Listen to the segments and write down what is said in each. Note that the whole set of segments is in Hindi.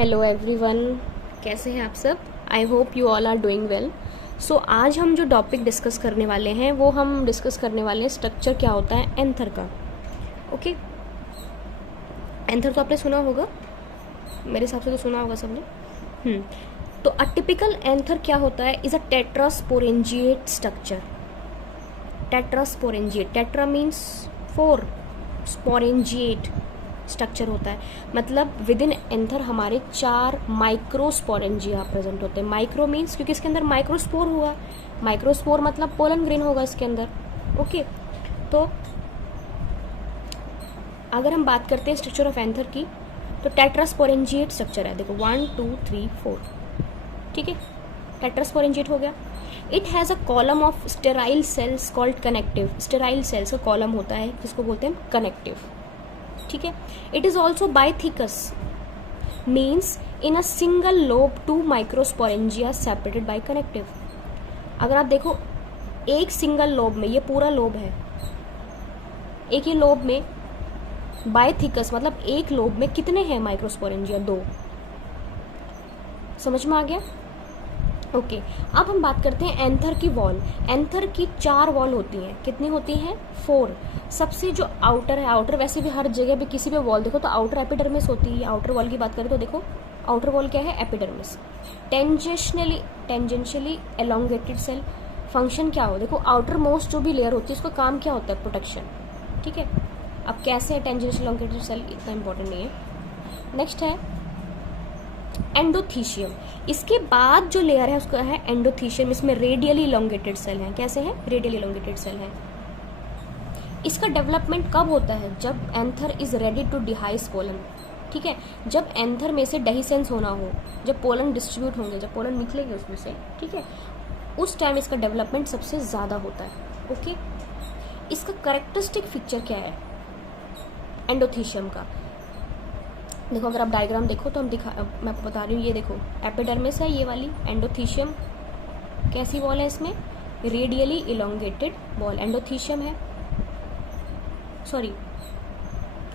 हेलो एवरीवन, कैसे हैं आप सब। I hope you all are doing well. So आज हम जो टॉपिक डिस्कस करने वाले हैं वो हम डिस्कस करने वाले हैं स्ट्रक्चर क्या होता है एंथर का। ओके, एंथर तो आपने सुना होगा, मेरे हिसाब से तो सुना होगा सबने। तो अ टिपिकल एंथर क्या होता है, is a tetrasporangiate structure. Tetrasporangiate, tetra means 4, sporangiate structure होता है, मतलब विद इन एंथर हमारे 4 माइक्रोस्पोरेंजिया प्रेजेंट होते हैं। माइक्रो मीन्स क्योंकि इसके अंदर माइक्रोस्पोर हुआ, माइक्रोस्पोर मतलब पोलन ग्रेन होगा इसके अंदर। ओके, तो अगर हम बात करते हैं स्ट्रक्चर ऑफ एंथर की, तो टेट्रास्पोरेंजिएट स्ट्रक्चर है। देखो 1 2 3 4, ठीक है, टेट्रास्पोरेंजिएट हो गया। It has a column of sterile cells called connective. Sterile cells का कॉलम होता है जिसको बोलते हैं कनेक्टिव, ठीक है। It is also bithecous, means in a single lobe 2 microsporangia separated by connective. अगर आप देखो एक सिंगल लोब में, ये पूरा लोब है, एक ही लोब में बाइथिकस मतलब एक लोब में कितने हैं माइक्रोस्पोरेंजिया, 2। समझ में आ गया। ओके, अब हम बात करते हैं एंथर की वॉल। एंथर की 4 वॉल होती हैं। कितनी होती हैं? 4। सबसे जो आउटर है, आउटर वैसे भी हर जगह भी किसी भी वॉल देखो तो आउटर एपिडर्मिस होती है। आउटर वॉल की बात करें तो देखो आउटर वॉल क्या है, epidermis. Tangentially elongated cell, function क्या हो, देखो आउटर मोस्ट जो भी लेयर होती है उसका काम क्या होता है, प्रोटेक्शन, ठीक है। अब कैसे है टेंजेंशियल एलोंगेटेड सेल, इतना इंपॉर्टेंट नहीं है। नेक्स्ट है एंडोथीशियम। इसके बाद जो लेयर है उसका है एंडोथीशियम। इसमें रेडियली इलोंगेटेड सेल हैं। कैसे हैं? रेडियली इलोंगेटेड सेल हैं। इसका डेवलपमेंट कब होता है? जब anther is ready to dehisce pollen, ठीक है। जब एंथर में से डेहिसेंस होना हो, जब पोलन डिस्ट्रीब्यूट होंगे, जब पोलन निकलेंगे उसमें से, ठीक है, उस टाइम इसका डेवलपमेंट सबसे ज्यादा होता है। ओके, इसका कैरेक्टरिस्टिक फीचर क्या है एंडोथीशियम का? देखो अगर आप डायग्राम देखो तो मैं आपको बता रही हूँ, ये देखो एपिडर्मिस है ये वाली, एंडोथीशियम कैसी वॉल है इसमें, रेडियली इलोंगेटेड वॉल एंडोथीशियम है, सॉरी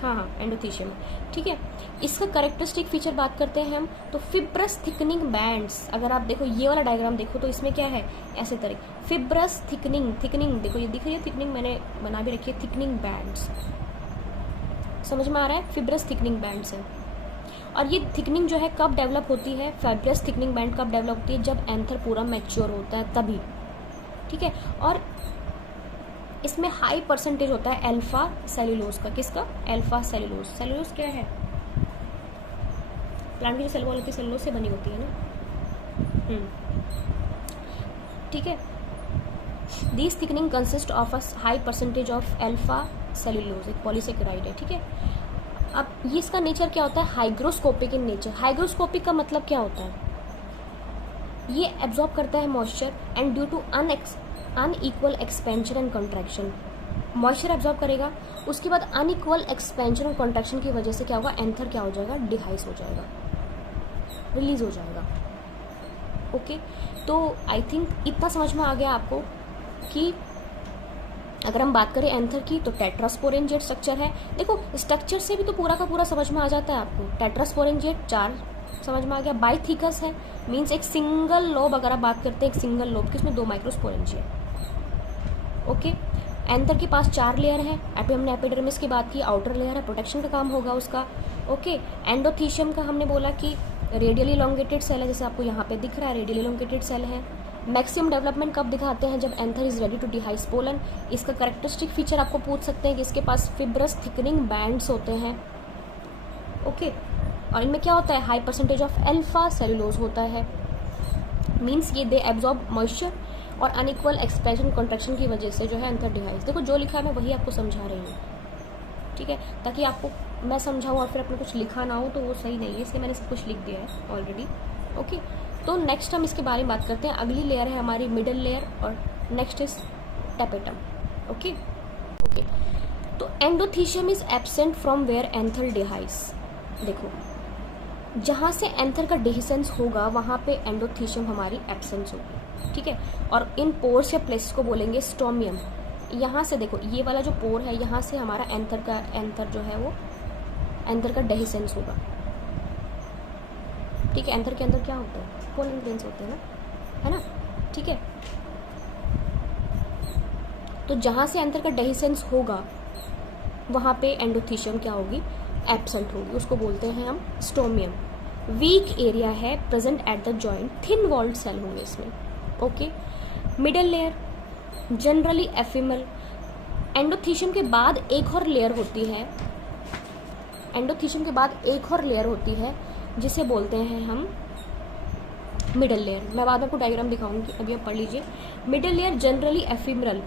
हाँ एंडोथीशियम है, ठीक है। इसका कैरेक्टरिस्टिक फीचर बात करते हैं हम, तो फिब्रस थिकनिंग बैंड्स। अगर आप देखो ये वाला डायग्राम देखो तो इसमें क्या है, ऐसे तरह फिब्रस थिकनिंग देखो ये दिख रही है थिकनिंग, मैंने बना भी रखी है, थिकनिंग बैंड्स। समझ में आ रहा है? फिब्रस थिकनिंग बैंड्स है। और ये थिकनिंग जो है कब डेवलप होती है, फाइब्रस थिकनिंग बैंड कब डेवलप होती है? जब एंथर पूरा मैच्योर होता है तभी, ठीक है। और इसमें हाई परसेंटेज होता है अल्फा सेल्यूलोज का। किसका? Alpha cellulose. सेल्यूलोज क्या है? प्लांट की जो सेल वॉल होती है सेल्यूलोज से बनी होती है ना, ठीक है। This thickening consist of a high percentage of alpha cellulose, एक पॉलीसेकेराइड है, ठीक है। अब ये इसका नेचर क्या होता है, हाइग्रोस्कोपिक इन नेचर। हाइग्रोस्कोपिक का मतलब क्या होता है? ये एब्जॉर्ब करता है moisture and due to unequal expansion and contraction, moisture absorb करेगा, उसके बाद अनइक्वल एक्सपेंशन और कंट्रैक्शन की वजह से क्या होगा, एंथर क्या हो जाएगा, डिहाइस हो जाएगा, रिलीज हो जाएगा। ओके, तो आई थिंक इतना समझ में आ गया आपको कि अगर हम बात करें एंथर की तो टेट्रास्पोरेंजिएट स्ट्रक्चर है। देखो स्ट्रक्चर से भी तो पूरा का पूरा समझ में आ जाता है आपको। टेट्रास्पोरेंजिएट 4 समझ में आ गया। बाइथिकस है, मींस एक सिंगल लोब, अगर आप बात करते हैं एक सिंगल लोब की, उसमें 2 माइक्रोस्पोरेंजिया। ओके, एंथर के पास 4 लेयर है। अभी हमने एपिडर्मिस की बात की, आउटर लेयर है, प्रोटेक्शन का काम होगा उसका। ओके, एंडोथीशियम का हमने बोला कि रेडियली इलोंगेटेड सेल है, जैसे आपको यहाँ पे दिख रहा है रेडियली इलोंगेटेड सेल है। मैक्सिमम डेवलपमेंट कब दिखाते हैं? जब anther is ready to dehisce pollen. इसका कैरेक्टरिस्टिक फीचर आपको पूछ सकते हैं कि इसके पास फिब्रस थिकनिंग बैंड्स होते हैं। ओके, और इनमें क्या होता है, high percentage of alpha cellulose होता है, मींस ये दे एब्जॉर्ब मॉइस्चर और अनइक्वल एक्सपेंशन कंट्रैक्शन की वजह से जो है एंथर डिहाइस। देखो जो लिखा है मैं वही आपको समझा रही हूँ, ठीक है, ताकि आपको मैं समझाऊँ और फिर आपने कुछ लिखा ना हो तो वो सही नहीं है, इसलिए मैंने सब कुछ लिख दिया है ऑलरेडी। ओके, तो नेक्स्ट हम इसके बारे में बात करते हैं। अगली लेयर है हमारी मिडल लेयर और नेक्स्ट इज टेपेटम। ओके, तो endothecium is absent from where anther dehisce. देखो जहाँ से एंथर का डिहिसेंस होगा वहाँ पे एंडोथीशियम हमारी एब्सेंस होगी, ठीक है। और इन पोर्स या प्लेसेस को बोलेंगे स्टोमियम। यहाँ से देखो ये वाला जो पोर है, यहाँ से हमारा एंथर जो है वो एंथर का डेहिसेंस होगा, ठीक है, एंथर के अंदर क्या होता है, पोलन ग्रेन्स होते हैं ना, है ना, ठीक है। तो जहाँ से एंथर का डेहिसेंस होगा वहाँ पे एंडोथीशियम क्या होगी, एब्सेंट होगी, उसको बोलते हैं हम स्टोमियम। वीक एरिया है present at the joint, thin walled cell होंगे इसमें, okay. Middle layer generally ephemeral, endothecium के बाद एक और लेयर होती है, एंडोथीशियम के बाद एक और लेयर होती है जिसे बोलते हैं हम मिडल लेयर। मैं बाद में आपको डायग्राम दिखाऊंगी, अभी आप पढ़ लीजिए। Middle layer generally ephemeral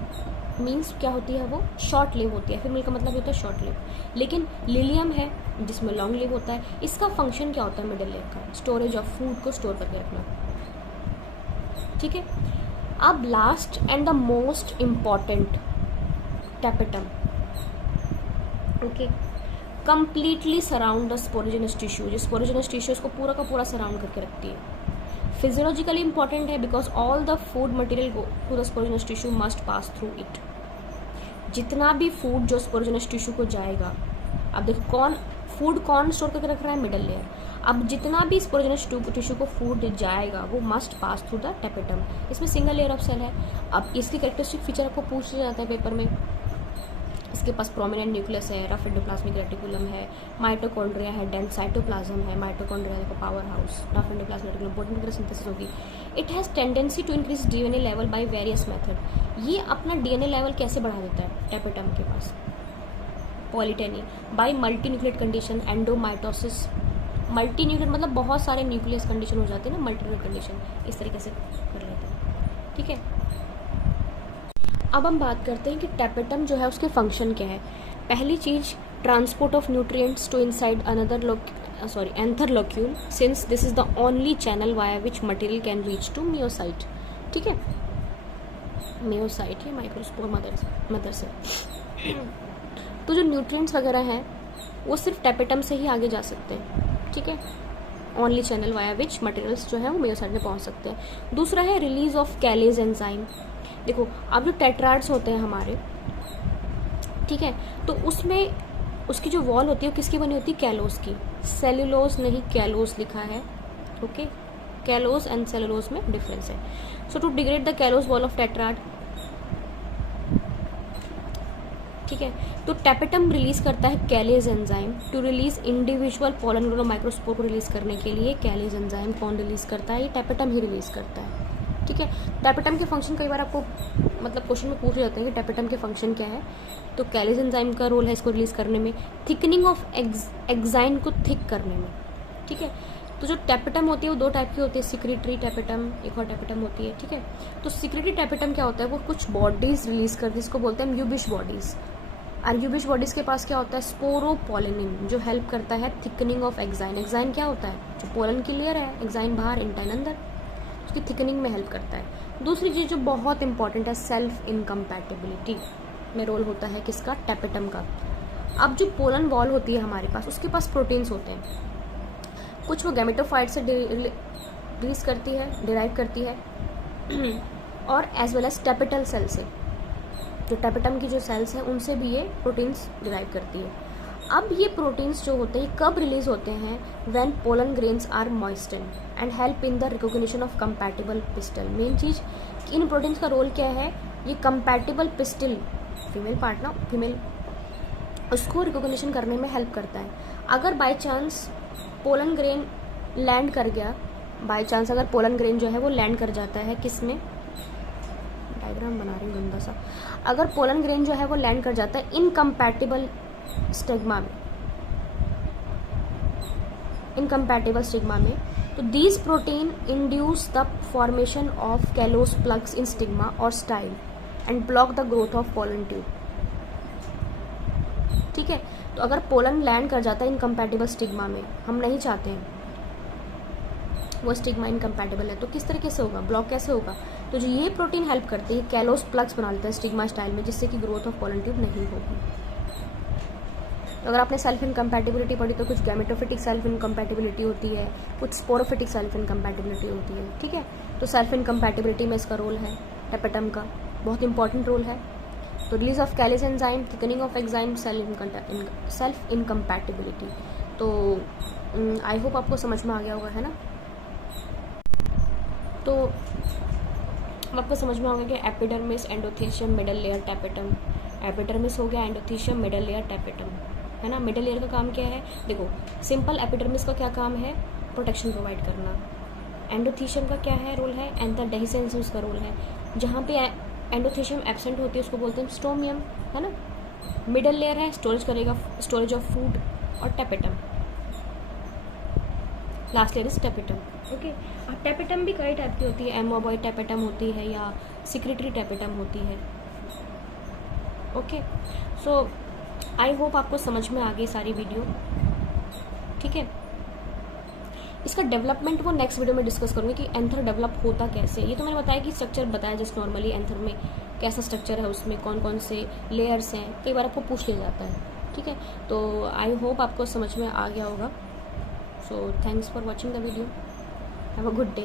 means क्या होती है, वो शॉर्ट लिव होती है, एफिमरल का मतलब होता है शॉर्ट लिव। लेकिन लिलियम है जिसमें लॉन्ग लिव होता है। इसका फंक्शन क्या होता है मिडल लेयर का, स्टोरेज ऑफ फूड को स्टोर करके रखना, ठीक है। अब last and the most important tapetum, okay, completely surround the sporogenous tissue, जो स्पोरोजेनस टिश्यू इसको पूरा का पूरा सराउंड करके रखती है। फिजियोलॉजिकली इंपॉर्टेंट है because all the food material go to the sporogenous tissue must pass through it. जितना भी फूड जो स्पोरोजेनस टिश्यू को जाएगा, अब देखो कौन फूड कौन स्टोर करके रख रहा है, मिडल लेयर। अब जितना भी स्पोरोजेनस टिश्यू को फूड जाएगा वो must pass through the tapetum. इसमें सिंगल लेयर ऑफ सेल है। अब इसकी कैरेक्टरिस्टिक फीचर आपको पूछ जाता है पेपर में, इसके पास प्रोमिनेंट न्यूक्लियस है, रफ एंडोप्लाज्मिक रेटिकुलम है, माइटोकॉन्ड्रिया है, डेंस साइटोप्लाज्म है, माइटोकॉन्ड्रिया देखो power house, rough endoplasmic reticulum, protein वगैरह सिंथेसिस होगी। It has tendency to increase DNA level by various method. ये अपना डीएनए लेवल कैसे बढ़ा देता है टैपेटम के पास, polyteny, by multi nucleate condition, endomitosis. Multi nucleate मतलब बहुत सारे न्यूक्लियस कंडीशन हो जाती है ना, मल्टी न्यूक्लिएट कंडीशन, इस तरीके से कर लेते हैं, ठीक है। अब हम बात करते हैं कि टैपेटम जो है उसके फंक्शन क्या है। पहली चीज, transport of nutrients to inside another anther locule, since this is the only channel via which material can reach to meiocyte, ठीक है। मियोसाइट है माइक्रोस्पोर मदर से। तो जो न्यूट्रिएंट्स वगैरह हैं वो सिर्फ टैपेटम से ही आगे जा सकते हैं, ठीक है। ओनली चैनल वाया विच मटेरियल्स जो है वो मियोसाइट में पहुंच सकते हैं। दूसरा है रिलीज ऑफ कैलेज एंजाइम। देखो अब जो टेट्राड्स होते हैं हमारे, ठीक है, तो उसमें उसकी जो वॉल होती है वो किसकी बनी होती है, कैलोस की। सेलुलोज नहीं कैलोस लिखा है, ओके। कैलोस एंड सेलुलोज में डिफरेंस है। So to degrade the callose wall of tetrad, ठीक है, तो टैपेटम रिलीज करता है callase enzyme to release individual pollen grain microspore को रिलीज करने के लिए। कैलेज एंजाइम कौन रिलीज करता है, ये टैपेटम ही रिलीज करता है, ठीक है। टैपेटम के फंक्शन कई बार आपको मतलब क्वेश्चन में पूछ जाते हैं कि टैपेटम के फंक्शन क्या है, तो कैलेज एंजाइम का रोल है इसको रिलीज करने में, थिकनिंग ऑफ एग्जाइन को थिक करने में, ठीक है। तो जो टैपेटम होती है वो दो टाइप की होती है, सिक्रेटरी टैपेटम, एक और टैपेटम होती है, ठीक है। तो सिक्रेटरी टैपेटम क्या होता है, वो कुछ बॉडीज रिलीज करती है, इसको बोलते हैं म्यूबिश बॉडीज। और यूबिश बॉडीज के पास क्या होता है, स्पोरोपोलिनिन, जो हेल्प करता है थिकनिंग ऑफ एग्जाइन। एग्जाइन क्या होता है, जो पोलन की लेयर है, एग्जाइन बाहर इंटाइन अंदर, उसकी थिकनिंग में हेल्प करता है। दूसरी चीज जो बहुत इंपॉर्टेंट है, सेल्फ इनकम्पैटिबिलिटी में रोल होता है किसका, टैपेटम का। अब जो पोलन वॉल होती है हमारे पास, उसके पास प्रोटीन्स होते हैं, कुछ वो गैमेटोफाइट से रिलीज करती है, डिराइव करती है, और एज वेल एज टैपेटल सेल से, जो टैपेटम की जो सेल्स हैं उनसे भी ये प्रोटीन्स डिराइव करती है। अब ये प्रोटीन्स जो होते हैं कब रिलीज होते हैं, when pollen grains are moistened and help in the recognition of compatible pistil. Main चीज इन प्रोटीन्स का रोल क्या है, ये कंपैटिबल पिस्टल, फीमेल पार्ट ना, फीमेल, उसको रिकॉग्निशन करने में हेल्प करता है। अगर by chance pollen grain land कर गया, बाय चांस अगर पोलन ग्रेन जो है वो लैंड कर जाता है किस में, डायग्राम बना रही हूँ गंदा सा, अगर पोलन ग्रेन जो है वो लैंड कर जाता है इनकम्पैटिबल स्टिग्मा में, इनकम्पैटिबल स्टिग्मा में, तो these protein induce the formation of callose plugs in stigma और style and block the growth of pollen tube, ठीक है। तो अगर पोलन लैंड कर जाता है इनकम्पैटिबल स्टिग्मा में, हम नहीं चाहते हैं वो स्टिग्मा इनकम्पैटिबल है, तो किस तरीके से होगा, ब्लॉक कैसे होगा, तो जो ये प्रोटीन हेल्प करती है कैलोस प्लग्स बना लेता है स्टिग्मा स्टाइल में, जिससे कि ग्रोथ ऑफ पोलन ट्यूब नहीं होगी। तो अगर आपने सेल्फ इनकम्पैटिबिलिटी पढ़ी तो कुछ गैमेटोफिटिक सेल्फ इनकम्पैटिबिलिटी होती है, कुछ स्पोरोफिटिक सेल्फ इनकम्पैटिबिलिटी होती है, ठीक है। तो सेल्फ इनकम्पैटिबिलिटी में इसका रोल है टैपेटम का, बहुत इंपॉर्टेंट रोल है। तो release of callase enzyme, thickening of enzyme, self incompatibility. तो आई होप आपको समझ में आ गया होगा, है ना। तो अब आपको समझ में होगा कि epidermis, endothelium, middle layer, tapetum. Epidermis हो गया, एंडोथेलियम, मिडल लेयर, टैपेटम, है ना। मिडल लेयर का काम क्या है? देखो, सिंपल एपिडर्मिस का क्या काम है? प्रोटेक्शन प्रोवाइड करना। एंडोथेलियम का क्या है रोल है? एंथरडेhiscence उसका रोल है। जहाँ पे एंडोथेलियम एब्सेंट होती है उसको बोलते हैं स्टोमियम, है ना। मिडल लेयर है, स्टोरेज करेगा, स्टोरेज ऑफ फूड। और tapetum, last layer is tapetum. Okay, अब टैपेटम भी कई टाइप की होती है, एमोबॉइड टैपेटम होती है या सिक्रेटरी टैपेटम होती है। ओके, सो आई होप आपको समझ में आ गई सारी वीडियो, ठीक है। इसका डेवलपमेंट वो नेक्स्ट वीडियो में डिस्कस करूँगी कि एंथर डेवलप होता कैसे। ये तो मैंने बताया कि स्ट्रक्चर बताया जस्ट नॉर्मली, एंथर में कैसा स्ट्रक्चर है, उसमें कौन कौन से लेयर्स हैं, कई बार आपको पूछ लिया जाता है, ठीक है। तो आई होप आपको समझ में आ गया होगा। So thanks for watching the video, have a good day.